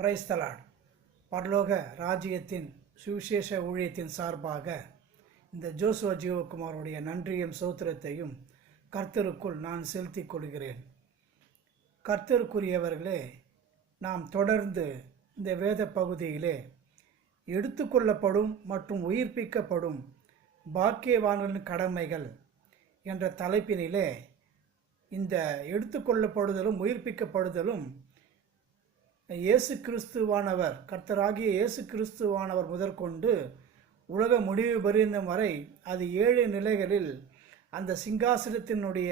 Praise the Lord. பரலோக ராஜ்யத்தின் சுவிசேஷ ஊழியத்தின் சார்பாக இந்த ஜோசுவா ஜீவகுமாருடைய நன்றியும் ஸ்தோத்திரத்தையும் கர்த்தருக்குள் நான் செலுத்திக் கொள்கிறேன். கர்த்தருக்குரியவர்களே, நாம் தொடர்ந்து இந்த வேத பகுதியிலே எடுத்துக்கொள்ளப்படும் மற்றும் உயிர்ப்பிக்கப்படும் பாக்கியவான்களின் கடமைகள் என்ற தலைப்பினிலே இந்த எடுத்துக்கொள்ளப்படுதலும் உயிர்ப்பிக்கப்படுதலும் இயேசு கிறிஸ்துவானவர், கர்த்தராகிய இயேசு கிறிஸ்துவானவர் முதற்கொண்டு உலக முடிவு பரியந்தம் வரை அது 7 நிலைகளில் அந்த சிங்காசனத்தினுடைய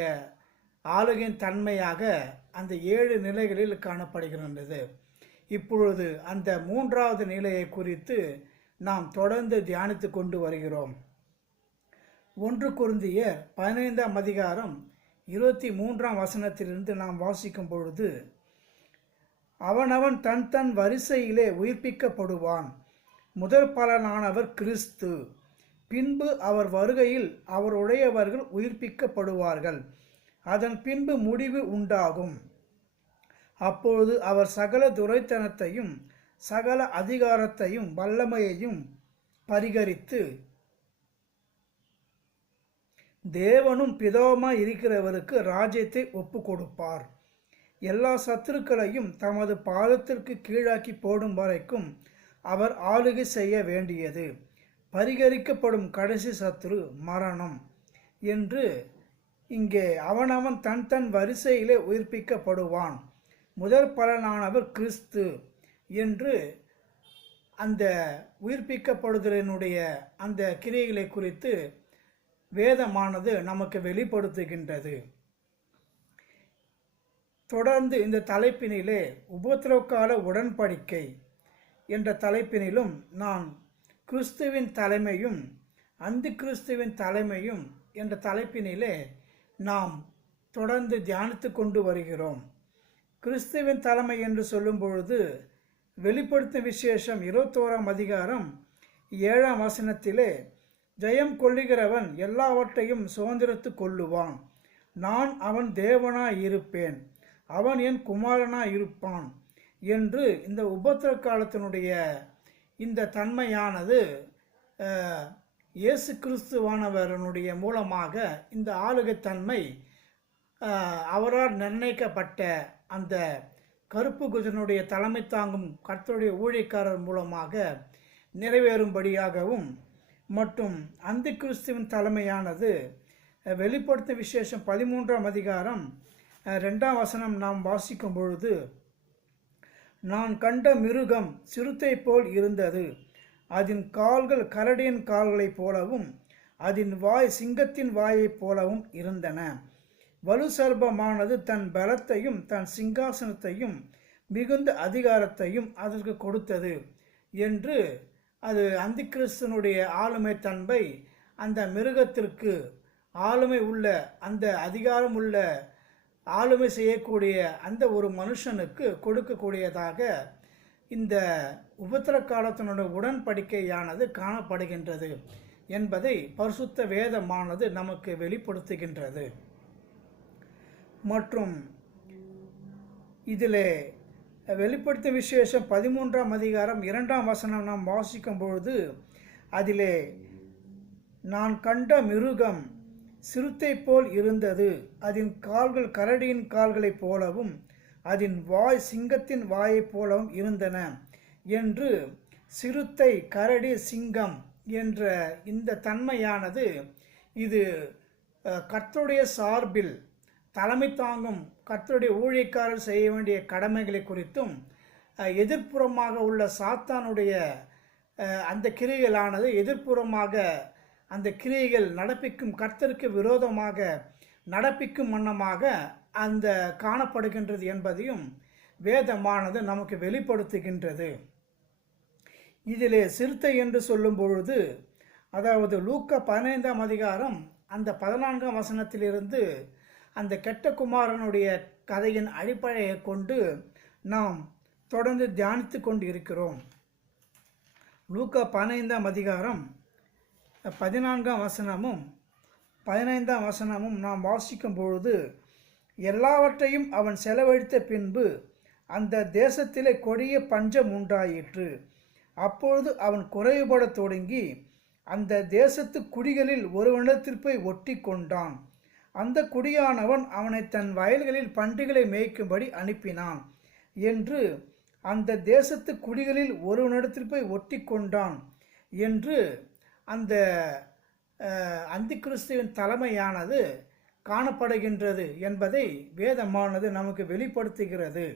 ஆளுகையின் தன்மையாக அந்த 7 நிலைகளில் காணப்படுகின்றது. இப்பொழுது அந்த 3வது நிலையை குறித்து நாம் தொடர்ந்து தியானித்து கொண்டு வருகிறோம். 1 கொரிந்தியர் 15ஆம் அதிகாரம் 23ஆம் வசனத்திலிருந்து நாம் வாசிக்கும் பொழுது, அவனவன் தன் தன் வரிசையிலே உயிர்ப்பிக்கப்படுவான். முதற் பலனானவர் கிறிஸ்து. பின்பு அவர் வருகையில் அவருடையவர்கள் உயிர்ப்பிக்கப்படுவார்கள். அதன் பின்பு முடிவு உண்டாகும். அப்பொழுது அவர் சகல துரைத்தனத்தையும் சகல அதிகாரத்தையும் வல்லமையையும் பரிகரித்து தேவனும் பிதாவுமாய் இருக்கிறவருக்கு ராஜ்யத்தை ஒப்பு கொடுப்பார். எல்லா சத்துருக்களையும் தமது பாதத்திற்கு கீழாக்கி போடும் வரைக்கும் அவர் ஆளுகை செய்ய வேண்டியது. பரிகரிக்கப்படும் கடைசி சத்துரு மரணம் என்று இங்கே அவனவன் தன் தன் வரிசையிலே உயிர்ப்பிக்கப்படுவான். முதற் பலனானவர் கிறிஸ்து என்று அந்த உயிர்ப்பிக்கப்படுதலினுடைய அந்த கிரியைகளை குறித்து வேதமானது நமக்கு வெளிப்படுத்துகின்றது. தொடர்ந்து இந்த தலைப்பினிலே உபத்திரவகால உடன்படிக்கை என்ற தலைப்பினிலும் நான் கிறிஸ்துவின் தலைமையும் அந்தி கிறிஸ்துவின் தலைமையும் என்ற தலைப்பினிலே நாம் தொடர்ந்து தியானித்து கொண்டு வருகிறோம். கிறிஸ்துவின் தலைமை என்று சொல்லும் பொழுது வெளிப்படுத்தும் விசேஷம் 21ஆம் அதிகாரம் 7ஆம் வசனத்திலே, ஜெயம் கொள்ளுகிறவன் எல்லாவற்றையும் சுதந்திரத்து கொள்ளுவான். நான் அவன் தேவனாய் இருப்பேன், அவன் என் குமாரனாய் இருப்பான் என்று இந்த உபத்திர காலத்தினுடைய இந்த தன்மையானது இயேசு கிறிஸ்துவானவரனுடைய மூலமாக இந்த ஆளுகைத்தன்மை அவரால் நிர்ணயிக்கப்பட்ட அந்த கருப்பு குதிரனுடைய தலைமை தாங்கும் கர்த்தருடைய ஊழியக்காரர் மூலமாக நிறைவேறும்படியாகவும் மற்றும் அந்தி கிறிஸ்துவின் தலைமையானது வெளிப்படுத்தும் விசேஷம் 13ஆம் அதிகாரம் 2ஆம் வசனம் நாம் வாசிக்கும் பொழுது, நான் கண்ட மிருகம் சிறுத்தை போல் இருந்தது. அதன் கால்கள் கரடியின் கால்களைப் போலவும் அதன் வாய் சிங்கத்தின் வாயைப் போலவும் இருந்தன. வலுசர்பமானது தன் பலத்தையும் தன் சிங்காசனத்தையும் மிகுந்த அதிகாரத்தையும் அதற்கு கொடுத்தது என்று அது அந்தி கிறிஸ்துவனுடைய ஆளுமை தன்மை அந்த மிருகத்திற்கு ஆளுமை உள்ள அந்த அதிகாரம் உள்ள ஆளுமை செய்யக்கூடிய அந்த ஒரு மனுஷனுக்கு கொடுக்கக்கூடியதாக இந்த உபத்திர காலத்தினுடைய உடன்படிக்கையானது காணப்படுகின்றது என்பதை பரிசுத்த வேதமானது நமக்கு வெளிப்படுத்துகின்றது. மற்றும் இதிலே வெளிப்படுத்தும் விசேஷம் 13ஆம் அதிகாரம் 2ஆம் வசனம் நாம் வாசிக்கும் பொழுது, அதிலே நான் கண்ட மிருகம் சிறுத்தை போல் இருந்தது. அதன் கால்கள் கரடியின் கால்களைப் போலவும் அதன் வாய் சிங்கத்தின் வாயைப் போலவும் இருந்தன என்று சிறுத்தை, கரடி, சிங்கம் என்ற இந்த தன்மையானது இது கர்த்தருடைய சார்பில் தலைமை தாங்கும் கர்த்தருடைய ஊழியக்காரர் செய்ய வேண்டிய கடமைகளை குறித்தும் எதிர்ப்புறமாக உள்ள சாத்தானுடைய அந்த கிரியைகளானது எதிர்ப்புறமாக அந்த கிரியைகள் நடப்பிக்கும் கர்த்தருக்கு விரோதமாக நடப்பிக்கும் வண்ணமாக அந்த காணப்படுகின்றது என்பதையும் வேதமானது நமக்கு வெளிப்படுத்துகின்றது. இதிலே சிறுத்தை என்று சொல்லும் பொழுது, அதாவது லூக்கா 15ஆம் அதிகாரம் அந்த 14ஆம் வசனத்திலிருந்து அந்த கெட்ட குமாரனுடைய கதையின் அடிப்படையை கொண்டு நாம் தொடர்ந்து தியானித்து கொண்டு இருக்கிறோம். லூக்கா 15ஆம் அதிகாரம் 14ஆம் வசனமும் 15ஆம் வசனமும் நாம் வாசிக்கும் பொழுது, எல்லாவற்றையும் அவன் செலவழித்த பின்பு அந்த தேசத்திலே கொடிய பஞ்சம் உண்டாயிற்று. அப்பொழுது அவன் குறைவுபடத் தொடங்கி அந்த தேசத்து குடிகளில் ஒருவனிடத்தில் போய் ஒட்டி கொண்டான். அந்த குடியானவன் அவனை தன் வயல்களில் பன்றிகளை மேய்க்கும்படி அனுப்பினான் என்று, அந்த தேசத்து குடிகளில் ஒருவனிடத்தில் போய் ஒட்டி கொண்டான் என்று அந்த அந்தி கிறிஸ்துவின் தலைமையானது காணப்படுகின்றது என்பதை வேதமானது நமக்கு வெளிப்படுத்துகிறது.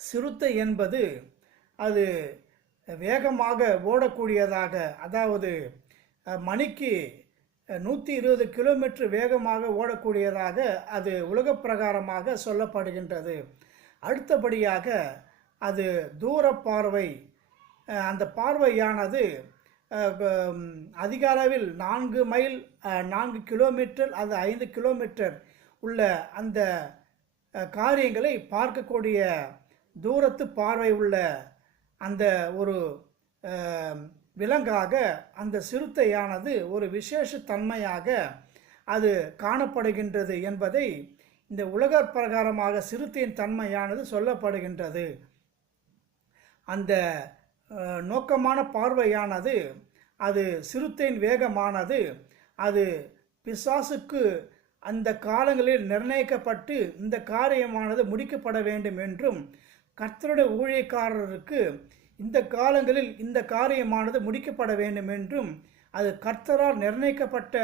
சிறுத்தை என்பது அது வேகமாக ஓடக்கூடியதாக, அதாவது மணிக்கு 120 கிலோமீட்டர் வேகமாக ஓடக்கூடியதாக அது உலக பிரகாரமாக சொல்லப்படுகின்றது. அடுத்தபடியாக அது தூர பார்வை, அந்த பார்வையானது அதிக அளவில் 4 மைல் 4 கிலோமீட்டர் அது 5 கிலோமீட்டர் உள்ள அந்த காரியங்களை பார்க்கக்கூடிய தூரத்து பார்வை உள்ள அந்த ஒரு விலங்காக அந்த சிறுத்தையானது ஒரு விசேஷ தன்மையாக அது காணப்படுகின்றது என்பதை இந்த உலக பிரகாரமாக சிறுத்தையின் தன்மையானது சொல்லப்படுகின்றது. அந்த நோக்கமான பார்வையானது, அது சிறுத்தையின் வேகமானது, அது பிசாசுக்கு அந்த காலங்களில் நிர்ணயிக்கப்பட்டு இந்த காரியமானது முடிக்கப்பட வேண்டும் என்றும், கர்த்தருடைய ஊழியக்காரருக்கு இந்த காலங்களில் இந்த காரியமானது முடிக்கப்பட வேண்டும் என்றும், அது கர்த்தரால் நிர்ணயிக்கப்பட்ட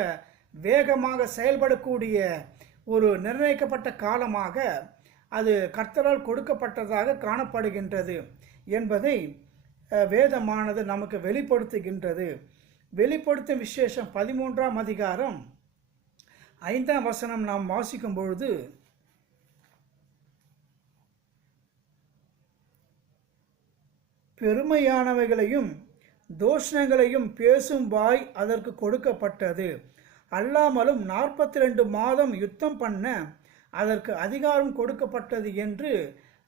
வேகமாக செயல்படக்கூடிய ஒரு நிர்ணயிக்கப்பட்ட காலமாக அது கர்த்தரால் கொடுக்கப்பட்டதாக காணப்படுகின்றது என்பதை வேதமானது நமக்கு வெளிப்படுத்துகின்றது. வெளிப்படுத்தும் விசேஷம் 13ஆம் அதிகாரம் 5ஆம் வசனம் நாம் வாசிக்கும் பொழுது, பெருமையானவைகளையும் தோஷங்களையும் பேசும் வாய் அதற்கு கொடுக்கப்பட்டது. அல்லாமலும் 42 மாதம் யுத்தம் பண்ண அதற்கு அதிகாரம் கொடுக்கப்பட்டது என்று,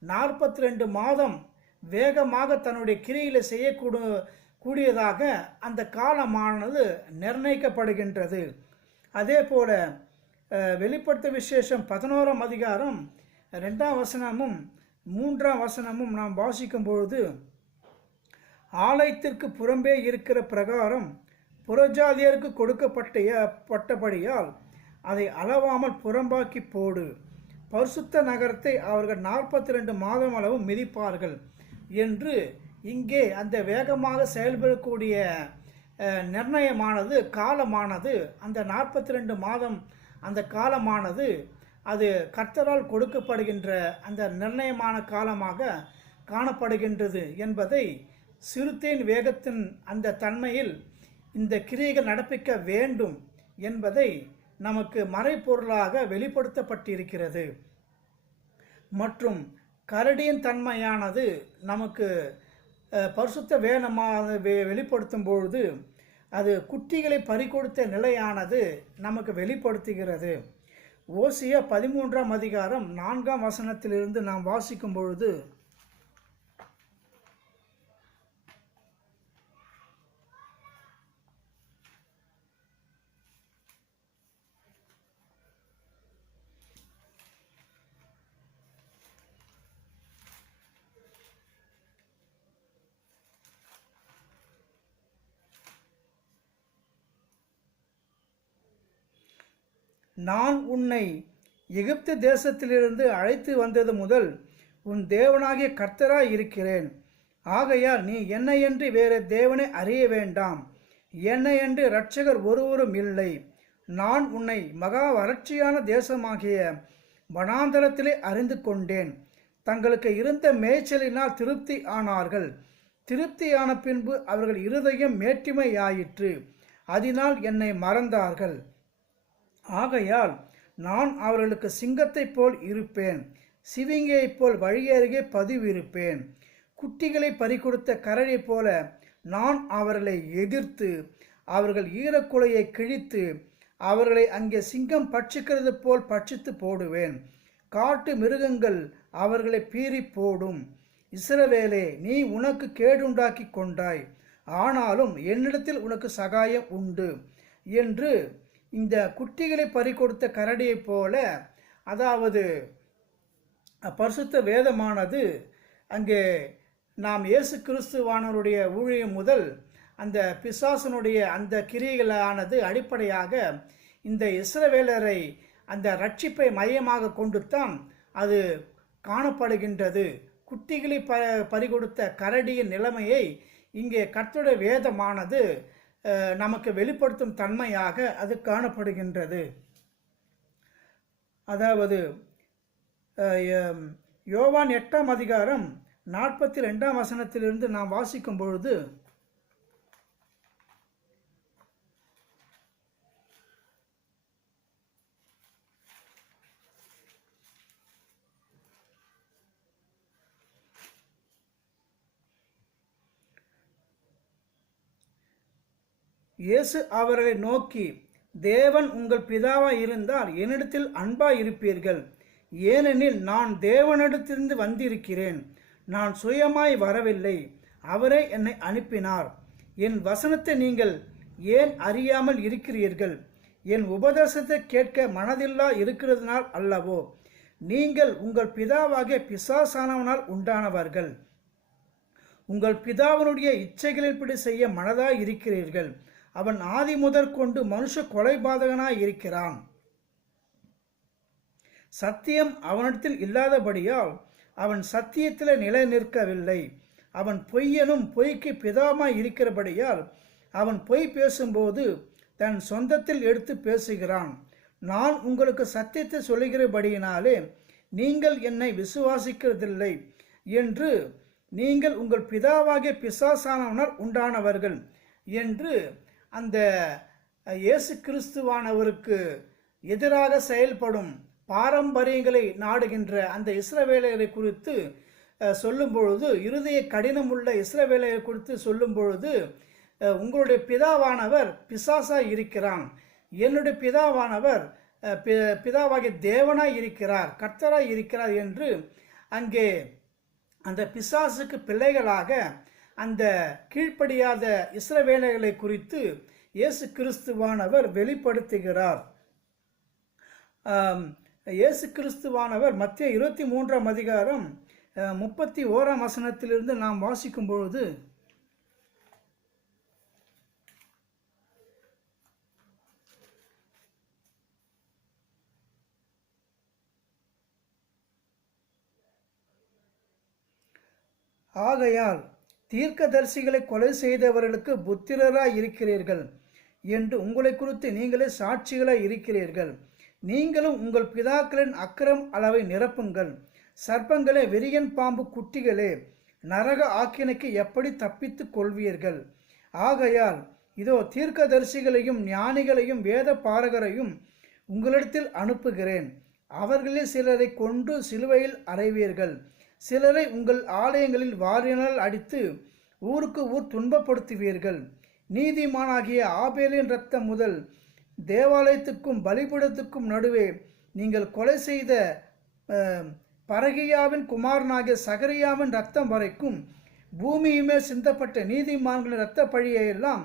42 மாதம் வேகமாக தன்னுடைய கிரியில செய்யக்கூடியதாக அந்த காலமானது நிர்ணயிக்கப்படுகின்றது. அதே போல வெளிப்படுத்த விசேஷம் 11ஆம் அதிகாரம் 2ஆம் வசனமும் 3ஆம் வசனமும் நாம் வாசிக்கும் பொழுது, ஆலயத்திற்கு புறம்பே இருக்கிற பிரகாரம் புறஜாதியருக்கு கொடுக்கப்பட்டபடியால் அதை அளவாமல் புறம்பாக்கி போடு. பரிசுத்த நகரத்தை அவர்கள் 42 மாதம் அளவு மிதிப்பார்கள் என்று இங்கே அந்த வேகமாக செயல்படக்கூடிய நிர்ணயமானது, காலமானது, அந்த 42 மாதம் அந்த காலமானது அது கர்த்தரால் கொடுக்கப்படுகின்ற அந்த நிர்ணயமான காலமாக காணப்படுகின்றது என்பதை, சிறுத்தையின் வேகத்தின் அந்த தன்மையில் இந்த கிரியைகள் நடப்பிக்க வேண்டும் என்பதை நமக்கு மறைப்பொருளாக வெளிப்படுத்தப்பட்டிருக்கிறது. மற்றும் கரடியின் தன்மையானது நமக்கு பரிசுத்த வேதமாக வெளிப்படுத்தும் பொழுது அது குட்டிகளை பறிகொடுத்த நிலையானது நமக்கு வெளிப்படுத்துகிறது. ஓசியா 13ஆம் அதிகாரம் 4ஆம் வசனத்திலிருந்து நாம் வாசிக்கும் பொழுது, நான் உன்னை எகிப்து தேசத்திலிருந்து அழைத்து வந்தது முதல் உன் தேவனாகிய கர்த்தராய் இருக்கிறேன். ஆகையால் நீ என்னையன்றி வேறு தேவனை அறிய வேண்டாம். என்னையன்றி இரட்சகர் ஒருவரும் இல்லை. நான் உன்னை மகா வறட்சியான தேசமாகிய வனாந்தரத்திலே அறிந்து கொண்டேன். தங்களுக்கு இருந்த மேய்ச்சலினால் திருப்தி ஆனார்கள். திருப்தியான பின்பு அவர்கள் இருதயம் மேட்டிமையாயிற்று. அதனால் என்னை மறந்தார்கள். ஆகையால் நான் அவர்களுக்கு சிங்கத்தைப் போல் இருப்பேன், சிவிங்கையைப் போல் வழியருகே பதிவிருப்பேன். குட்டிகளை பறிகொடுத்த கரடி போல நான் அவர்களை எதிர்த்து அவர்கள் ஈரக்குலையை கிழித்து அவர்களை அங்கே சிங்கம் பட்சிக்கிறது போல் பட்சித்து போடுவேன். காட்டு மிருகங்கள் அவர்களை பீறி போடும். இஸ்ரவேலே, நீ உனக்கு கேடுண்டாக்கி கொண்டாய், ஆனாலும் என்னிடத்தில் உனக்கு சகாயம் உண்டு என்று இந்த குட்டிகளை பறிகொடுத்த கரடியைப் போல, அதாவது பரிசுத்த வேதமானது அங்கே நாம் இயேசு கிறிஸ்துவானவருடைய ஊழியம் முதல் அந்த பிசாசனுடைய அந்த கிரியைகளானது அடிப்படையாக இந்த இஸ்ரவேலரை அந்த ரட்சிப்பை மையமாக கொண்டுத்தான் அது காணப்படுகின்றது. குட்டிகளை பறிகொடுத்த கரடியின் நிலைமையை இங்கே கர்த்தருடைய வேதமானது நமக்கு வெளிப்படுத்தும் தன்மையாக அது காணப்படுகின்றது. அதாவது யோவான் 8ஆம் அதிகாரம் 42ஆம் வசனத்திலிருந்து நாம் வாசிக்கும் பொழுது, இயேசு அவர்களை நோக்கி, தேவன் உங்கள் பிதாவாய் இருந்தால் என்னிடத்தில் அன்பாய் இருப்பீர்கள். ஏனெனில் நான் தேவனிடத்திலிருந்து வந்திருக்கிறேன். நான் சுயமாய் வரவில்லை, அவரே என்னை அனுப்பினார். என் வசனத்தை நீங்கள் ஏன் அறியாமல் இருக்கிறீர்கள்? என் உபதேசத்தை கேட்க மனதில்லா இருக்கிறதுனால் அல்லவோ? நீங்கள் உங்கள் பிதாவாகிய பிசாசானவனால் உண்டானவர்கள். உங்கள் பிதாவினுடைய இச்சைகளின்படி செய்ய மனதாய் இருக்கிறீர்கள். அவன் ஆதி முதற்கொண்டு மனுஷ கொலைபாதகனாய் இருக்கிறான். சத்தியம் அவனிடத்தில் இல்லாதபடியால் அவன் சத்தியத்தில் நிலை நிற்கவில்லை. அவன் பொய்யனும் பொய்க்கு பிதாமாய் இருக்கிறபடியால் அவன் பொய் பேசும்போது தன் சொந்தத்தில் எடுத்து பேசுகிறான். நான் உங்களுக்கு சத்தியத்தை சொல்லுகிறபடியினாலே நீங்கள் என்னை விசுவாசிக்கிறதில்லை என்று நீங்கள் உங்கள் பிதாவாகிய பிசாசானவனால் உண்டானவர்கள் என்று அந்த இயேசு கிறிஸ்துவானவருக்கு எதிராக செயல்படும் பாரம்பரியங்களை நாடுகின்ற அந்த இஸ்ரவேலரை குறித்து சொல்லும் பொழுது, இருதய கடினமுள்ள இஸ்ரவேலரை குறித்து சொல்லும் பொழுது, உங்களுடைய பிதாவானவர் பிசாசாய் இருக்கிறான், என்னுடைய பிதாவானவர் பிதாவாகிய தேவனாய் இருக்கிறார், கர்த்தராய் இருக்கிறார் என்று அங்கே அந்த பிசாசுக்கு பிள்ளைகளாக அந்த கீழ்ப்படியாத இஸ்ரவேலர்களை குறித்து இயேசு கிறிஸ்துவானவர் வெளிப்படுத்துகிறார். இயேசு கிறிஸ்துவானவர் மத்திய 23ஆம் அதிகாரம் 31ஆம் வசனத்திலிருந்து நாம் வாசிக்கும் பொழுது, ஆகையால் தீர்க்கதரிசிகளை கொலை செய்தவர்களுக்கு புத்திரராய் இருக்கிறீர்கள் என்று உங்களை குறித்து நீங்களே சாட்சிகளாய் இருக்கிறீர்கள். நீங்களும் உங்கள் பிதாக்களின் அக்கிரம் அளவை நிரப்புங்கள். சர்ப்பங்களே, விரியன் பாம்பு குட்டிகளே, நரக ஆக்கினைக்கு எப்படி தப்பித்து கொள்வீர்கள்? ஆகையால் இதோ தீர்க்கதரிசிகளையும் ஞானிகளையும் வேத பாரகரையும் உங்களிடத்தில் அனுப்புகிறேன். அவர்களில் சிலரை கொண்டு சிலுவையில் அறைவீர்கள். சிலரை உங்கள் ஆலயங்களில் வாரினால் அடித்து ஊருக்கு ஊர் துன்பப்படுத்துவீர்கள். நீதிமானாகிய ஆபேலின் இரத்தம் முதல் தேவாலயத்துக்கும் பலிபீடத்துக்கும் நடுவே நீங்கள் கொலை செய்த பரகியாவின் குமாரனாகிய சகரியாவின் இரத்தம் வரைக்கும் பூமியுமே சிந்தப்பட்ட நீதிமான்களின் இரத்த பழியெல்லாம்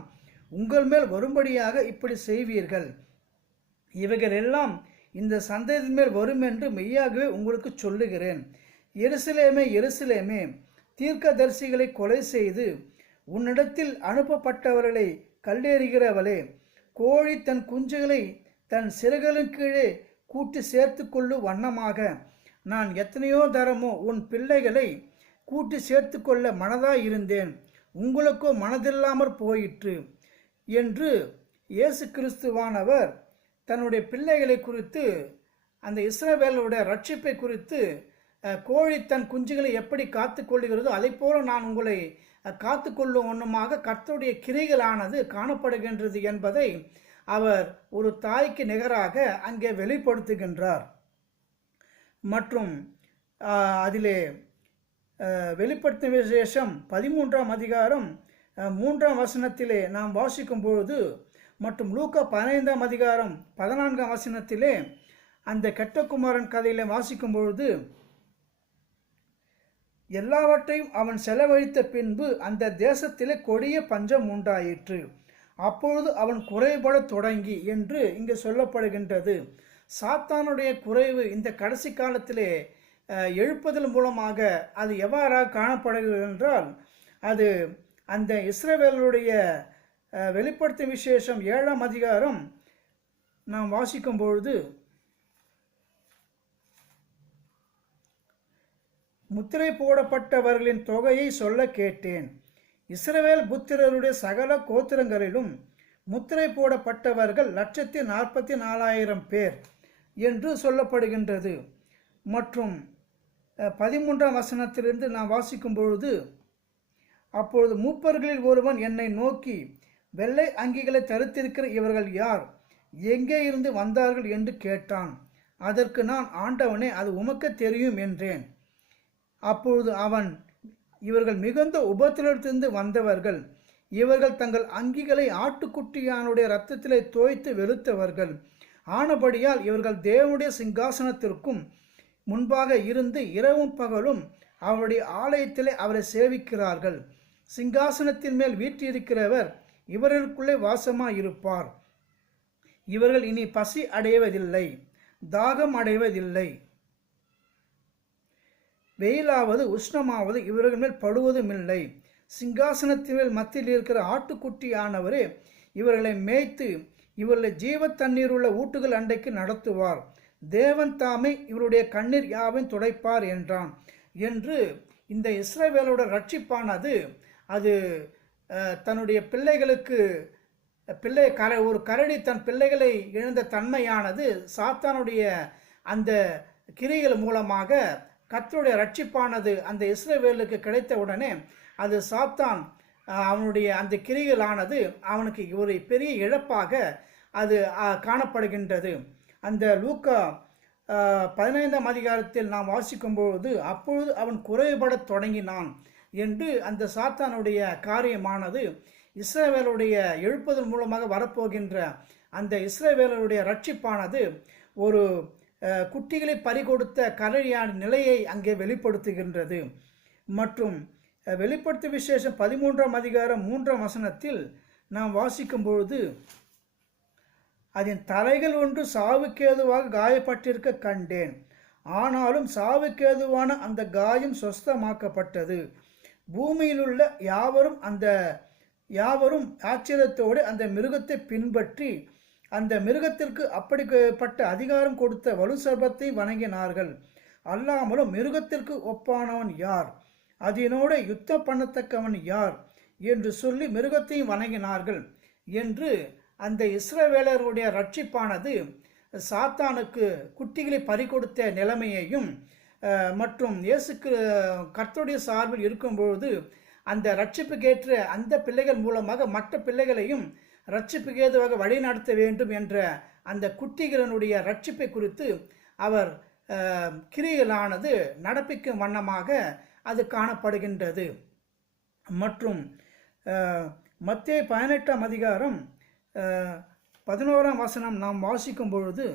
உங்கள் மேல் வரும்படியாக இப்படி செய்வீர்கள். இவைகள் எல்லாம் இந்த சந்ததியின் மேல் வரும் என்று மெய்யாகவே உங்களுக்கு சொல்லுகிறேன். எருசலேமே, எருசலேமே, தீர்க்கதரிசிகளை கொலை செய்து உன்னிடத்தில் அனுப்பப்பட்டவர்களை கல்லெறிகிறவளே, கோழி தன் குஞ்சுகளை தன் சிறகுகளின் கீழே கூட்டி சேர்த்து கொள்ளும் வண்ணமாக நான் எத்தனையோ தரமோ உன் பிள்ளைகளை கூட்டி சேர்த்து கொள்ள மனதாய் இருந்தேன், உங்களுக்கோ மனதில்லாமற் போயிற்று என்று இயேசு கிறிஸ்துவானவர் தன்னுடைய பிள்ளைகளை குறித்து, அந்த இஸ்ரவேலுடைய ரட்சிப்பை குறித்து, கோழி தன் குஞ்சுகளை எப்படி காத்து கொள்ளுகிறதோ அதை போல நான் உங்களை காத்து கொள்ளும் ஒன்றுமாக கர்த்தருடைய கிரிகளானது காணப்படுகின்றது என்பதை அவர் ஒரு தாய்க்கு நிகராக அங்கே வெளிப்படுத்துகின்றார். மற்றும் அதிலே வெளிப்படுத்தும் விசேஷம் 13ஆம் அதிகாரம் 3ஆம் வசனத்திலே நாம் வாசிக்கும் பொழுது, மற்றும் லூக்கா 15ஆம் அதிகாரம் 14ஆம் வசனத்திலே அந்த கெட்டகுமாரன் கதையிலே வாசிக்கும் பொழுது, எல்லாவற்றையும் அவன் செலவழித்த பின்பு அந்த தேசத்திலே கொடிய பஞ்சம் உண்டாயிற்று. அப்பொழுது அவன் குறைபட தொடங்கி என்று இங்கு சொல்லப்படுகின்றது. சாத்தானுடைய குறைவு இந்த கடைசி காலத்திலே எழுப்புதல் மூலமாக அது எவ்வாறாக காணப்படுகிறது என்றால், அது அந்த இஸ்ரவேலுடைய வெளிப்படுத்தும் விசேஷம் 7ஆம் அதிகாரம் நாம் வாசிக்கும் பொழுது, முத்திரை போடப்பட்டவர்களின் தொகையை சொல்ல கேட்டேன். இஸ்ரவேல் புத்திரருடைய சகல கோத்திரங்களிலும் முத்திரை போடப்பட்டவர்கள் 144,000 பேர் என்று சொல்லப்படுகின்றது. மற்றும் 13ஆம் வசனத்திலிருந்து நாம் வாசிக்கும் பொழுது, அப்பொழுது மூப்பர்களில் ஒருவன் என்னை நோக்கி, வெள்ளை அங்கிகளை தரித்திருக்கிற இவர்கள் யார்? எங்கே இருந்து வந்தார்கள் என்று கேட்டான். அதற்கு நான், ஆண்டவனே, அது உமக்கு தெரியும் என்றேன். அப்பொழுது அவன், இவர்கள் மிகுந்த உபத்திரத்திலிருந்து வந்தவர்கள். இவர்கள் தங்கள் அங்கிகளை ஆட்டுக்குட்டியானுடைய இரத்தத்திலே தோய்த்து வெளுத்தவர்கள். ஆனபடியால் இவர்கள் தேவனுடைய சிங்காசனத்திற்கும் முன்பாக இருந்து இரவும் பகலும் அவருடைய ஆலயத்திலே அவரை சேவிக்கிறார்கள். சிங்காசனத்தின் மேல் வீற்றிருக்கிறவர் இவர்களுக்குள்ளே வாசமாயிருப்பார். இவர்கள் இனி பசி அடைவதில்லை, தாகம் அடைவதில்லை. வெயிலாவது உஷ்ணமாவது இவர்கள் மேல் படுவதுமில்லை. சிங்காசனத்தின் மேல் மத்தியில் இருக்கிற ஆட்டுக்குட்டியானவரே இவர்களை மேய்த்து இவர்களை ஜீவ தண்ணீர் உள்ள ஊட்டுகள் அண்டைக்கு நடத்துவார். தேவன் தாமே இவருடைய கண்ணீர் யாவையும் துடைப்பார் என்றான். என்று இந்த இஸ்ரவேலோட ரட்சிப்பானது அது தன்னுடைய பிள்ளைகளுக்கு ஒரு கரடி தன் பிள்ளைகளை இழந்த தன்மையானது சாத்தானுடைய அந்த கிரிகள் மூலமாக கர்த்தருடைய ரட்சிப்பானது அந்த இஸ்ரவேலுக்கு கிடைத்த உடனே அது சாத்தான் அவனுடைய அந்த கிரிகளானது அவனுக்கு ஒரு பெரிய இழப்பாக அது காணப்படுகின்றது. அந்த லூக்கா 15ஆம் அதிகாரத்தில் நாம் வாசிக்கும்பொழுது, அப்பொழுது அவன் குறைபடத் தொடங்கினான் என்று அந்த சாத்தானுடைய காரியமானது இஸ்ரவேலுடைய எழுப்புதல் மூலமாக வரப்போகின்ற அந்த இஸ்ரவேலுடைய ரட்சிப்பானது ஒரு குட்டிகளை பறிகொடுத்த கரடியான நிலையை அங்கே வெளிப்படுத்துகின்றது. மற்றும் வெளிப்படுத்து விசேஷம் 13ஆம் அதிகாரம் 3ஆம் வசனத்தில் நாம் வாசிக்கும் பொழுது, அதன் தலைகள் ஒன்று சாவுக்கேதுவாக காயப்பட்டிருக்க கண்டேன். ஆனாலும் சாவுக்கேதுவான அந்த காயம் சொஸ்தமாக்கப்பட்டது. பூமியிலுள்ள யாவரும் ஆச்சரியத்தோடு அந்த மிருகத்தை பின்பற்றி அந்த மிருகத்திற்கு அப்படிப்பட்ட அதிகாரம் கொடுத்த வலு சர்ப்பத்தை வணங்கினார்கள். அல்லாமலும் மிருகத்திற்கு ஒப்பானவன் யார்? அதனோடு யுத்தம் பண்ணத்தக்கவன் யார் என்று சொல்லி மிருகத்தையும் வணங்கினார்கள் என்று அந்த இஸ்ரவேலருடைய ரட்சிப்பானது சாத்தானுக்கு குட்டிகளை பறிகொடுத்த நிலைமையையும் மற்றும் இயேசு கர்த்தருடைய சார்பில் இருக்கும்பொழுது அந்த ரட்சிப்புக்கேற்ற அந்த பிள்ளைகள் மூலமாக மற்ற பிள்ளைகளையும் ரட்சிப்புக்கு ஏதுவாக வழி நடத்த வேண்டும் என்ற அந்த குட்டிகளினுடைய ரட்சிப்பை குறித்து அவர் கிரியைகளானது நடப்பிக்கும் வண்ணமாக அது காணப்படுகின்றது. மற்றும் மத்தேயு 18ஆம் அதிகாரம் 11ஆம் வசனம் நாம் வாசிக்கும் பொழுது,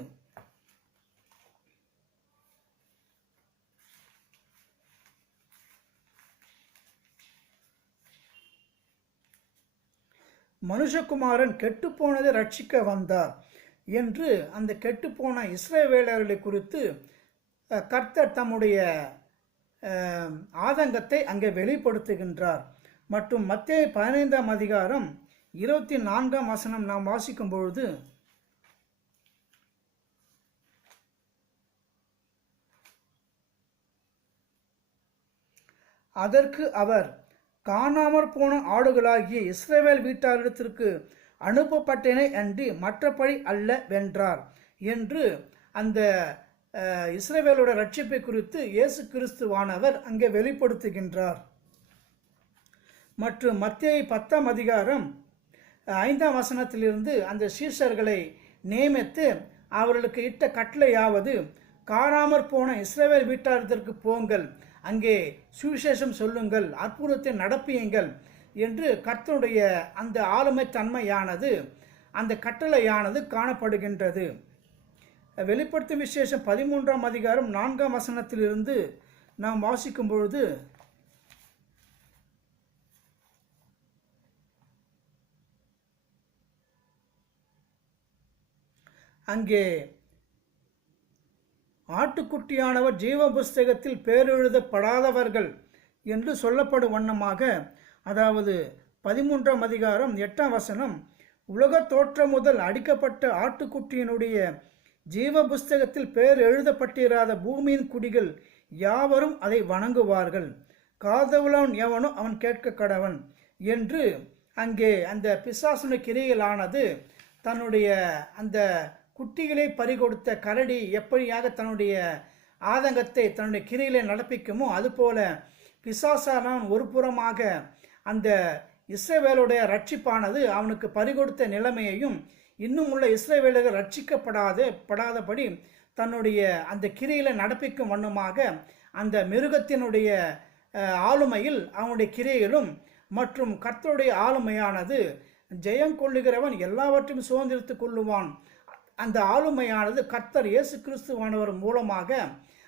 மனுஷகுமாரன் கெட்டுப்போனதை ரட்சிக்க வந்தார் என்று அந்த கெட்டுப்போன இஸ்ரவேலர்களை குறித்து கர்த்தர் தம்முடைய ஆதங்கத்தை அங்கே வெளிப்படுத்துகின்றார். மற்றும் மத்தேயு 15ஆம் அதிகாரம் 24ஆம் வசனம் நாம் வாசிக்கும் பொழுது, அதற்கு அவர், காணாமற் போன ஆடுகளாகிய இஸ்ரவேல் வீட்டாரிடத்திற்கு அனுப்பப்பட்டேனே அன்றி மற்றபடி அல்ல வென்றார் என்று அந்த இஸ்ரவேலோட ரட்சிப்பை குறித்து இயேசு கிறிஸ்துவானவர் அங்கே வெளிப்படுத்துகின்றார். மற்றும் மத்தேயு 10ஆம் அதிகாரம் 5ஆம் வசனத்திலிருந்து அந்த சீஷர்களை நியமித்து அவர்களுக்கு இட்ட கட்டளையாவது, காணாமற் போன இஸ்ரவேல் வீட்டாரிடத்திற்கு போங்கள், அங்கே சுவிசேஷம் சொல்லுங்கள், அற்புதத்தை நடப்பியுங்கள் என்று கர்த்தருடைய அந்த ஆளுமை தன்மையானது அந்த கட்டளையானது காணப்படுகின்றது. வெளிப்படுத்தும் விசேஷம் 13ஆம் அதிகாரம் 4ஆம் வசனத்திலிருந்து நாம் வாசிக்கும் பொழுது, அங்கே ஆட்டுக்குட்டியானவர் ஜீவ புஸ்தகத்தில் பேரெழுதப்படாதவர்கள் என்று சொல்லப்படும் வண்ணமாக, அதாவது 13ஆம் அதிகாரம் 8ஆம் வசனம், உலக தோற்றம் முதல் அடிக்கப்பட்ட ஆட்டுக்குட்டியினுடைய ஜீவ புஸ்தகத்தில் பேர் எழுதப்பட்டிராத பூமியின் குடிகள் யாவரும் அதை வணங்குவார்கள், காதவுளவன் எவனோ அவன் கேட்க கடவன் என்று அங்கே அந்த பிசாசுன கிரியைகளானது தன்னுடைய அந்த குட்டிகளை பறிகொடுத்த கரடி எப்படியாக தன்னுடைய ஆதங்கத்தை தன்னுடைய கிரியிலே நடப்பிக்குமோ, அதுபோல பிசாசானவன் ஒரு புறமாக அந்த இஸ்ரவேலுடைய ரட்சிப்பானது அவனுக்கு பறிகொடுத்த நிலைமையையும், இன்னும் உள்ள இஸ்ரவேலர்கள் ரட்சிக்கப்படாதபடி தன்னுடைய அந்த கிரியில நடப்பிக்கும் வண்ணமாக அந்த மிருகத்தினுடைய ஆளுமையில் அவனுடைய கிரியையிலும் மற்றும் கர்த்தருடைய ஆளுமையானது ஜெயம் கொள்ளுகிறவன் எல்லாவற்றையும் சுதந்திரித்துக் கொள்ளுவான். அந்த ஆளுமையானது கர்த்தர் இயேசு கிறிஸ்துவானவர் மூலமாக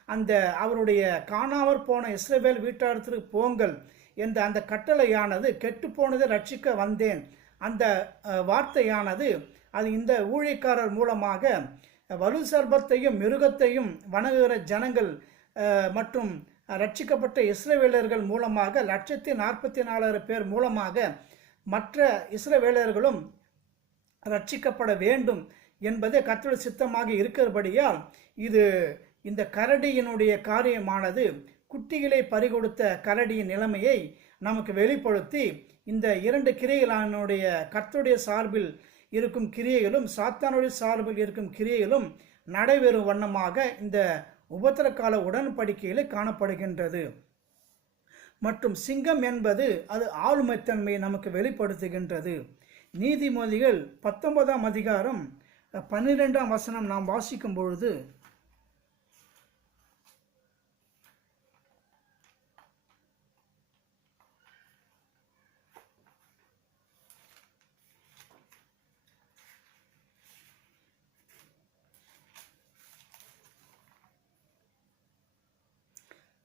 அந்த அவருடைய காணாமற் போன இஸ்ரவேல் வீட்டாரத்திற்கு போங்கள் என்ற அந்த கட்டளையானது, கெட்டு போனதை ரட்சிக்க வந்தேன் அந்த வார்த்தையானது அது இந்த ஊழியக்காரர் மூலமாக வலு சர்பத்தையும் மிருகத்தையும் வணங்குகிற ஜனங்கள் மற்றும் ரட்சிக்கப்பட்ட இஸ்ரவேலர்கள் மூலமாக 144,000 பேர் மூலமாக மற்ற இஸ்ரவேலர்களும் ரட்சிக்கப்பட வேண்டும் என்பதே கர்த்தருடைய சித்தமாக இருக்கிறபடியால் இது இந்த கரடியினுடைய காரியமானது குட்டிகளை பறிகொடுத்த கரடியின் நிலைமையை நமக்கு வெளிப்படுத்தி இந்த 2 கிரியைகளுடைய கர்த்தருடைய சார்பில் இருக்கும் கிரியைகளும் சாத்தானுடைய சார்பில் இருக்கும் கிரியைகளும் நடைபெறும் வண்ணமாக இந்த உபத்திரகால உடன்படிக்கையிலே காணப்படுகின்றது. மற்றும் சிங்கம் என்பது அது ஆளுமைத்தன்மையை நமக்கு வெளிப்படுத்துகின்றது. நீதிமொழிகள் 19ஆம் அதிகாரம் 12ஆம் வசனம் நாம் வாசிக்கும் பொழுது,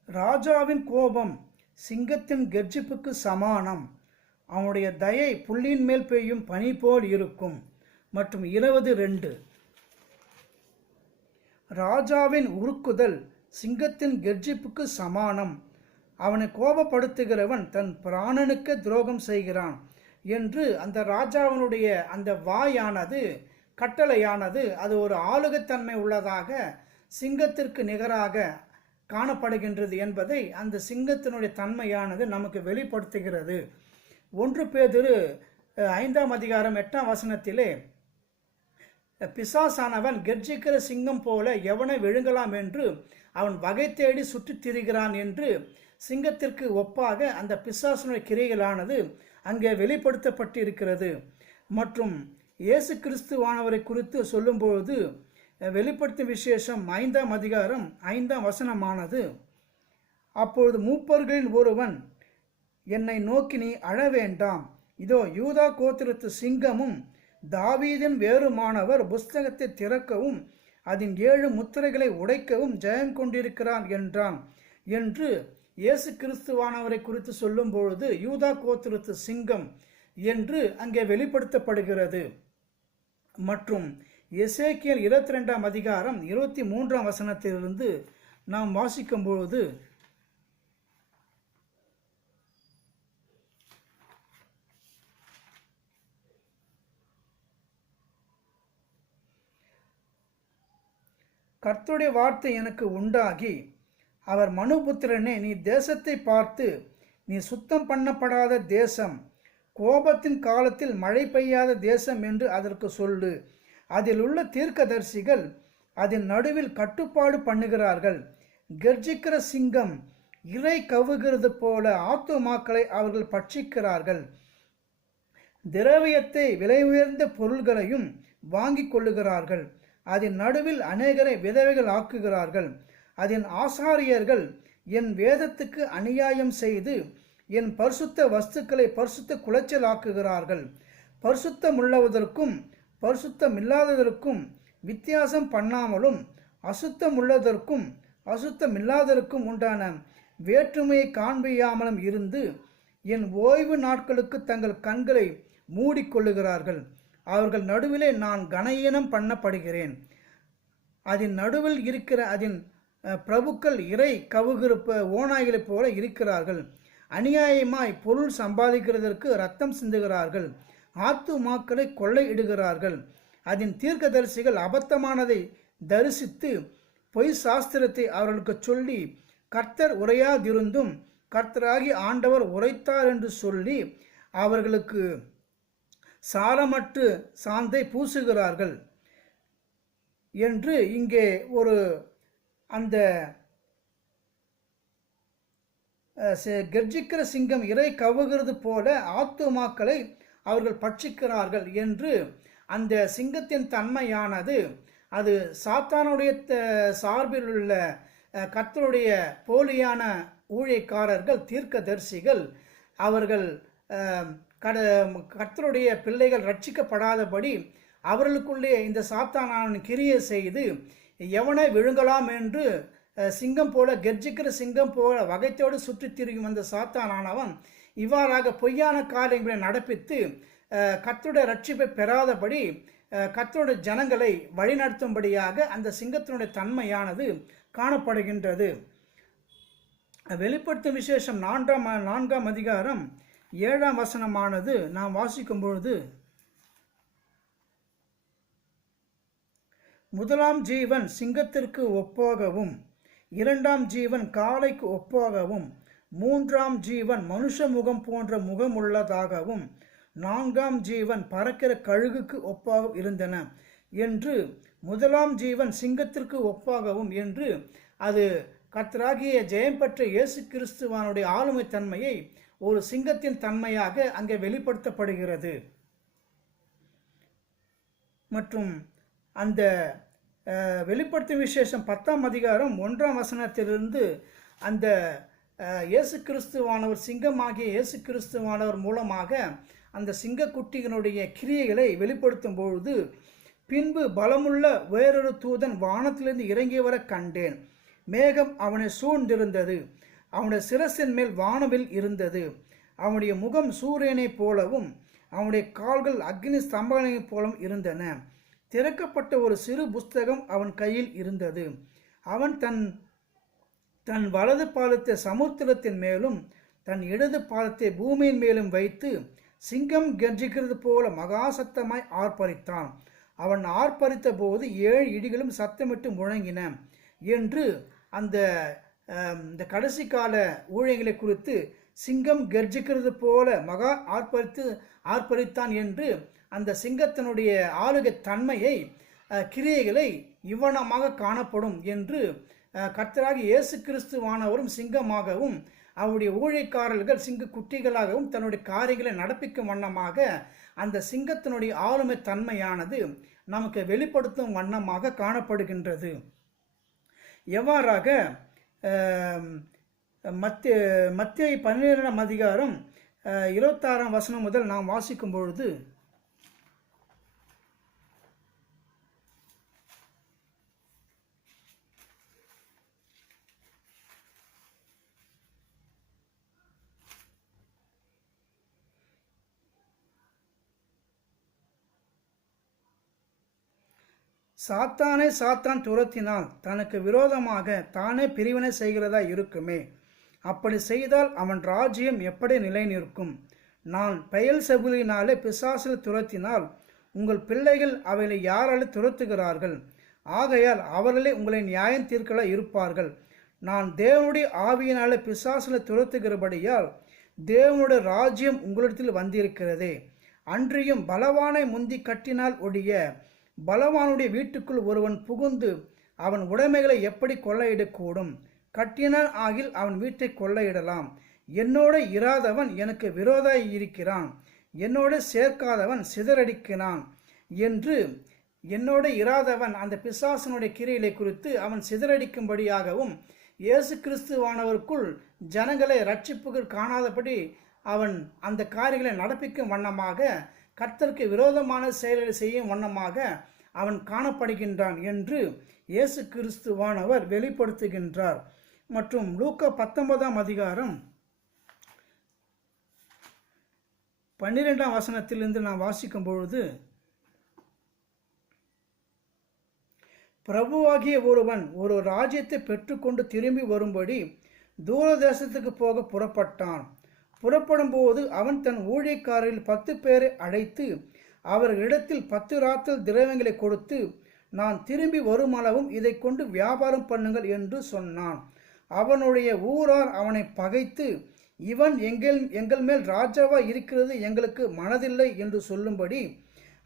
ராஜாவின் கோபம் சிங்கத்தின் கெர்ச்சிப்புக்கு சமானம், அவனுடைய தயை புல்லின் மேல் பெய்யும் பனி போல் இருக்கும். மற்றும் 22, ராஜாவின் உருக்குதல் சிங்கத்தின் கெர்ச்சிப்புக்கு சமானம், அவனை கோபப்படுத்துகிறவன் தன் பிராணனுக்கு துரோகம் செய்கிறான் என்று அந்த ராஜாவினுடைய அந்த வாயானது கட்டளையானது அது ஒரு ஆளுகத்தன்மை உள்ளதாக சிங்கத்திற்கு நிகராக காணப்படுகின்றது என்பதை அந்த சிங்கத்தினுடைய தன்மையானது நமக்கு வெளிப்படுத்துகிறது. 1 பேதுரு 5ஆம் அதிகாரம் 8ஆம் வசனத்திலே, பிசாசானவன் கெர்ச்சிக்கிற சிங்கம் போல எவனை விழுங்கலாம் என்று அவன் வகை தேடி சுற்றித் திரிகிறான் என்று சிங்கத்திற்கு ஒப்பாக அந்த பிசாசுனுடைய கிரியைகளானது அங்கே வெளிப்படுத்தப்பட்டிருக்கிறது. மற்றும் இயேசு கிறிஸ்துவானவரை குறித்து சொல்லும்பொழுது வெளிப்படுத்தும் விசேஷம் 5ஆம் அதிகாரம் 5ஆம் வசனமானது, அப்பொழுது மூப்பர்களில் ஒருவன் என்னை நோக்கி, நீ அழ வேண்டாம், இதோ யூதா கோத்திரத்து சிங்கமும் தாவீதின் வேறுமானவர் புஸ்தகத்தை திறக்கவும் அதன் 7 முத்திரைகளை உடைக்கவும் ஜெயம் கொண்டிருக்கிறான் என்றான் என்று இயேசு கிறிஸ்துவானவரை குறித்து சொல்லும் பொழுது யூதா கோத்திரத்து சிங்கம் என்று அங்கே வெளிப்படுத்தப்படுகிறது. மற்றும் எசேக்கியேல் 22ஆம் அதிகாரம் 23ஆம் வசனத்திலிருந்து நாம் வாசிக்கும் பொழுது, கர்த்தருடைய வார்த்தை எனக்கு உண்டாகி, அவர் மனுபுத்திரனே, நீ தேசத்தை பார்த்து, நீ சுத்தம் பண்ணப்படாத தேசம், கோபத்தின் காலத்தில் மழை பெய்யாத தேசம் என்று அதற்கு சொல்லு. அதில் உள்ள தீர்க்கதரிசிகள் அதன் நடுவில் கட்டுப்பாடு பண்ணுகிறார்கள். கெர்ச்சிக்கிற சிங்கம் இறை கவுகிறது போல ஆத்துமாக்களை அவர்கள் பட்சிக்கிறார்கள். திரவியத்தை விலை உயர்ந்த பொருள்களையும் வாங்கி கொள்ளுகிறார்கள். அதன் நடுவில் அநேகரை விதவைகள் ஆக்குகிறார்கள். அதன் ஆசாரியர்கள் என் வேதத்துக்கு அநியாயம் செய்து என் பரிசுத்த வஸ்துக்களை பரிசுத்த குலைச்சல் ஆக்குகிறார்கள். பரிசுத்தமுள்ளவதற்கும் பரிசுத்தமில்லாததற்கும் வித்தியாசம் பண்ணாமலும் அசுத்தமுள்ளதற்கும் அசுத்தமில்லாததற்கும் உண்டான வேற்றுமையை காண்பியாமலும் இருந்து என் ஓய்வு நாட்களுக்கு தங்கள் கண்களை மூடிக்கொள்ளுகிறார்கள். அவர்கள் நடுவிலே நான் கனயீனம் பண்ணப்படுகிறேன். அதன் நடுவில் இருக்கிற அதன் பிரபுக்கள் இறை கவுகிற ஓநாய்களைப் போல இருக்கிறார்கள். அநியாயமாய் பொருள் சம்பாதிக்கிறதற்கு இரத்தம் சிந்துகிறார்கள். ஆத்துமாக்களை கொள்ளையிடுகிறார்கள். அதன் தீர்க்கதரிசிகள் அபத்தமானதை தரிசித்து பொய் சாஸ்திரத்தை அவர்களுக்கு சொல்லி கர்த்தர் உரையாதிருந்தும் கர்த்தராகி ஆண்டவர் உரைத்தார் என்று சொல்லி அவர்களுக்கு சாரமற்று சாந்தை பூசுகிறார்கள் என்று இங்கே ஒரு அந்த கர்ஜிக்கிற சிங்கம் இறை கவுகிறது போல ஆத்துமாக்களை அவர்கள் பட்சிக்கிறார்கள் என்று அந்த சிங்கத்தின் தன்மையானது அது சாத்தானுடைய சார்பில் உள்ள கர்த்தருடைய போலியான ஊழியக்காரர்கள் தீர்க்கதரிசிகள் அவர்கள் கர்த்தருடைய பிள்ளைகள் ரட்சிக்கப்படாதபடி அவர்களுக்குள்ளே இந்த சாத்தானான கிரியை செய்து எவனை விழுங்கலாம் என்று சிங்கம் போல கர்ஜிக்கிற சிங்கம் போல வகைத்தோடு சுற்றித் திரியும் அந்த சாத்தானானவன் இவ்வாறாக பொய்யான காரியங்களை நடப்பித்து கர்த்தருடைய ரட்சிப்பை பெறாதபடி கர்த்தருடைய ஜனங்களை வழிநடத்தும்படியாக அந்த சிங்கத்தினுடைய தன்மையானது காணப்படுகின்றது. வெளிப்படுத்தும் விசேஷம் 4ஆம் அதிகாரம் 7ஆம் வசனமானது நாம் வாசிக்கும் பொழுது, முதலாம் ஜீவன் சிங்கத்திற்கு ஒப்பாகவும், இரண்டாம் ஜீவன் காளைக்கு ஒப்பாகவும், மூன்றாம் ஜீவன் மனுஷ முகம் போன்ற முகமுள்ளதாகவும், நான்காம் ஜீவன் பறக்கிற கழுகுக்கு ஒப்பாகவும் இருந்தன என்று, முதலாம் ஜீவன் சிங்கத்திற்கு ஒப்பாகவும் என்று அது கர்த்தராகிய ஜெயம் பெற்ற இயேசு கிறிஸ்துவானுடைய ஆளுமை தன்மையை ஒரு சிங்கத்தின் தன்மையாக அங்கே வெளிப்படுத்தப்படுகிறது. மற்றும் அந்த வெளிப்படுத்தும் விசேஷம் 10ஆம் அதிகாரம் 1ஆம் வசனத்திலிருந்து அந்த இயேசு கிறிஸ்துவானவர் சிங்கமாகிய இயேசு கிறிஸ்துவானவர் மூலமாக அந்த சிங்கக்குட்டிகளுடைய கிரியைகளை வெளிப்படுத்தும் பொழுது, பின்பு பலமுள்ள வேறொரு தூதன் வானத்திலிருந்து இறங்கி வர கண்டேன். மேகம் அவனை சூழ்ந்திருந்தது. அவனுடைய சிரசின் மேல் வானவில் இருந்தது. அவனுடைய முகம் சூரியனைப் போலவும் அவனுடைய கால்கள் அக்னி ஸ்தம்பங்களைப் போலவும் இருந்தன. திறக்கப்பட்ட ஒரு சிறு புஸ்தகம் அவன் கையில் இருந்தது. அவன் தன் வலது பாதத்தை சமுத்திரத்தின் மேலும் தன் இடது பாதத்தை பூமியின் மேலும் வைத்து சிங்கம் கர்ஜிக்கிறது போல மகா சத்தமாய் ஆர்ப்பரித்தான். அவன் ஆர்ப்பரித்த போது 7 இடிகளும் சத்தமிட்டு முழங்கின என்று இந்த கடைசி கால ஊழியர்களை குறித்து சிங்கம் கர்ஜிக்கிறது போல மகா ஆர்ப்பரித்தான் என்று அந்த சிங்கத்தினுடைய ஆளுகை தன்மையை கிரியைகளை இவ்வனமாக காணப்படும் என்று கர்த்தராகிய இயேசு கிறிஸ்துவானவரும் சிங்கமாகவும் அவருடைய ஊழியக்காரர்கள் சிங்க குட்டிகளாகவும் தன்னுடைய காரியங்களை நடப்பிக்கும் வண்ணமாக அந்த சிங்கத்தினுடைய ஆளுமை தன்மையானது நமக்கு வெளிப்படுத்தும் வண்ணமாக காணப்படுகின்றது. எவ்வாறாக மத்தேயு 12ஆம் அதிகாரம் 26ஆம் வசனம் முதல் நாம் வாசிக்கும் பொழுது, சாத்தானை சாத்தான் துரத்தினால் தனக்கு விரோதமாக தானே பிரிவினை செய்கிறதா இருக்குமே. அப்படி செய்தால் அவன் ராஜ்யம் எப்படி நிலை நிற்கும்? நான் பெயல்செபூலினாலே பிசாசில் துரத்தினால் உங்கள் பிள்ளைகள் அவைகளை யாராலே துரத்துகிறார்கள்? ஆகையால் அவர்களே உங்களை நியாயம் தீர்க்கல இருப்பார்கள். நான் தேவனுடைய ஆவியினாலே பிசாசில் துரத்துகிறபடியால் தேவனுடைய ராஜ்யம் உங்களிடத்தில் வந்திருக்கிறதே. அன்றியும் பலவானை முந்தி கட்டினால் ஒழிய பலவானுடைய வீட்டுக்குள் ஒருவன் புகுந்து அவன் உடைமைகளை எப்படி கொள்ளையிடக்கூடும்? கட்டினான் ஆகில் அவன் வீட்டை கொள்ளையிடலாம். என்னோடு இராதவன் எனக்கு விரோதாய் இருக்கிறான், என்னோடு சேர்க்காதவன் சிதறடிக்கிறான் என்று, என்னோடு இராதவன் அந்த பிசாசனுடைய கிரியைகளை குறித்து அவன் சிதறடிக்கும்படியாகவும் இயேசு கிறிஸ்துவானவருக்குள் ஜனங்களை ரட்சிப்புகள் காணாதபடி அவன் அந்த காரியங்களை நடப்பிக்கும் வண்ணமாக கர்த்தருக்கு விரோதமான செயல்களை செய்யும் வண்ணமாக அவன் காணப்படுகின்றான் என்று இயேசு கிறிஸ்துவானவர் வெளிப்படுத்துகின்றார். மற்றும் லூக்கா 19ஆம் அதிகாரம் 12ஆம் வசனத்திலிருந்து நாம் வாசிக்கும் பொழுது, பிரபுவாகிய ஒருவன் ஒரு ராஜ்யத்தை பெற்றுக்கொண்டு திரும்பி வரும்படி தூரதேசத்துக்கு போக புறப்பட்டான். புறப்படும் போது அவன் தன் ஊழியக்காரரில் 10 பேரை அழைத்து அவர்களிடத்தில் 10 ராத்தல் திரவியங்களை கொடுத்து, நான் திரும்பி வருமளவும் இதை கொண்டு வியாபாரம் பண்ணுங்கள் என்று சொன்னான். அவனுடைய ஊரார் அவனை பகைத்து, இவன் எங்கள் மேல் ராஜாவா இருக்கிறது எங்களுக்கு மனதில்லை என்று சொல்லும்படி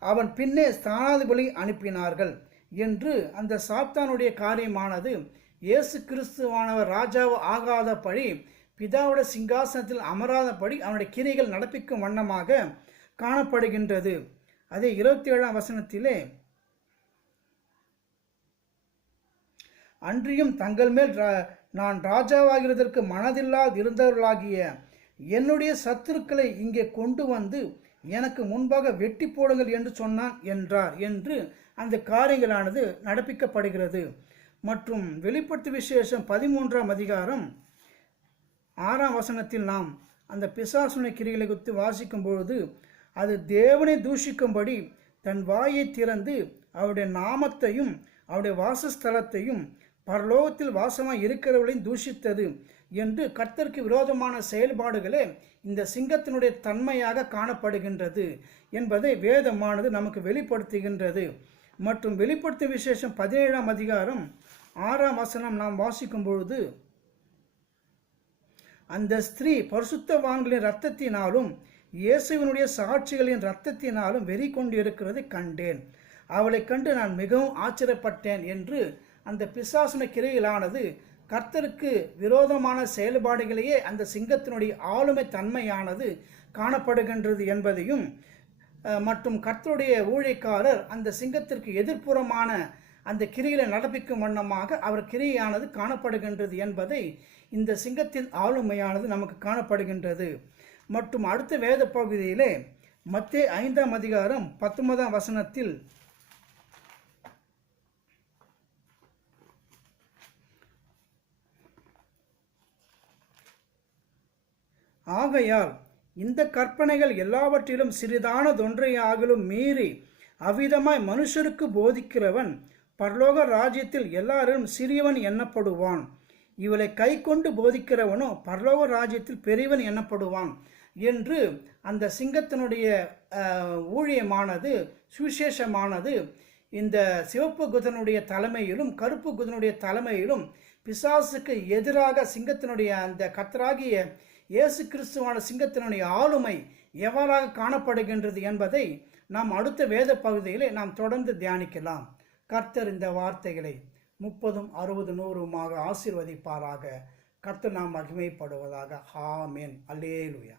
அவன் பின்னே ஸ்தானாதிபதி அனுப்பினார்கள் என்று அந்த சாத்தானுடைய காரியமானது இயேசு கிறிஸ்துவானவர் ராஜாவு ஆகாதபடி பிதாவுடைய சிங்காசனத்தில் அமராதபடி அவனுடைய கிரிகள் நடப்பிக்கும் வண்ணமாக காணப்படுகின்றது. அதே 27ஆம் வசனத்திலே, அன்றியும் தங்கள் மேல் நான் ராஜாவாகிறதற்கு மனதில்லாதிருந்தவர்களாகிய என்னுடைய சத்துருக்களை இங்கே கொண்டு வந்து எனக்கு முன்பாக வெட்டி போடுங்கள் என்று சொன்னான் என்றார் என்று அந்த காரியங்களானது நடப்பிக்கப்படுகிறது. மற்றும் வெளிப்படுத்து விசேஷம் 13ஆம் அதிகாரம் 6ஆம் வசனத்தில் நாம் அந்த பிசாசுனை கிரிகளை குறித்து வாசிக்கும் பொழுது, அது தேவனை தூஷிக்கும்படி தன் வாயை திறந்து அவருடைய நாமத்தையும் அவருடைய வாசஸ்தலத்தையும் பரலோகத்தில் வாசமாய் இருக்கிறவர்களையும் தூஷித்தது என்று கர்த்தருக்கு விரோதமான செயல்பாடுகளே இந்த சிங்கத்தினுடைய தன்மையாக காணப்படுகின்றது என்பதை வேதமானது நமக்கு வெளிப்படுத்துகின்றது. மற்றும் வெளிப்படுத்து விசேஷம் 17ஆம் அதிகாரம் 6ஆம் வசனம் நாம் வாசிக்கும் பொழுது, அந்த ஸ்திரீ பரிசுத்தவான்களின் இரத்தத்தினாலும் இயேசுவினுடைய சாட்சிகளின் இரத்தத்தினாலும் வெறி கொண்டு இருக்கிறதை கண்டேன். அவளை கண்டு நான் மிகவும் ஆச்சரியப்பட்டேன் என்று அந்த பிசாசுன கிரையிலானது கர்த்தருக்கு விரோதமான செயல்பாடுகளையே அந்த சிங்கத்தினுடைய ஆளுமை தன்மையானது காணப்படுகின்றது என்பதையும், மற்றும் கர்த்தருடைய ஊழியக்காரர் அந்த சிங்கத்திற்கு எதிர்ப்புறமான அந்த கிரிகளை நடப்பிக்கும் வண்ணமாக அவர் கிரியானது காணப்படுகின்றது என்பதை இந்த சிங்கத்தின் ஆளுமையானது நமக்கு காணப்படுகின்றது. மற்றும் அடுத்த வேத பகுதியிலே மத்தேயு 5ஆம் அதிகாரம் 19ஆம் வசனத்தில், ஆகையால் இந்த கற்பனைகள் எல்லாவற்றிலும் சிறிதானதொன்றையாகிலும் மீறி அவ்விதமாய் மனுஷருக்கு போதிக்கிறவன் பரலோக ராஜ்யத்தில் எல்லாரும் சிறியவன் எண்ணப்படுவான். இவளை கை கொண்டு போதிக்கிறவனோ பரலோக ராஜ்யத்தில் பெரியவன் எண்ணப்படுவான் என்று அந்த சிங்கத்தினுடைய ஊழியமானது சுவிசேஷமானது இந்த சிவப்பு குதிரனுடைய தலைமையிலும் கருப்பு குதிரனுடைய தலைமையிலும் பிசாசுக்கு எதிராக சிங்கத்தினுடைய அந்த கர்த்தராகிய இயேசு கிறிஸ்துவான சிங்கத்தினுடைய ஆளுமை எவ்வாறாக காணப்படுகின்றது என்பதை நாம் அடுத்த வேத பகுதியிலே நாம் தொடர்ந்து தியானிக்கலாம். கர்த்தர் இந்த வார்த்தைகளை 30, 60, 100 ஆசீர்வதிப்பாராக. கர்த்தர் நாம் மகிமைப்படுவதாக. ஆமென். அல்லேலூயா.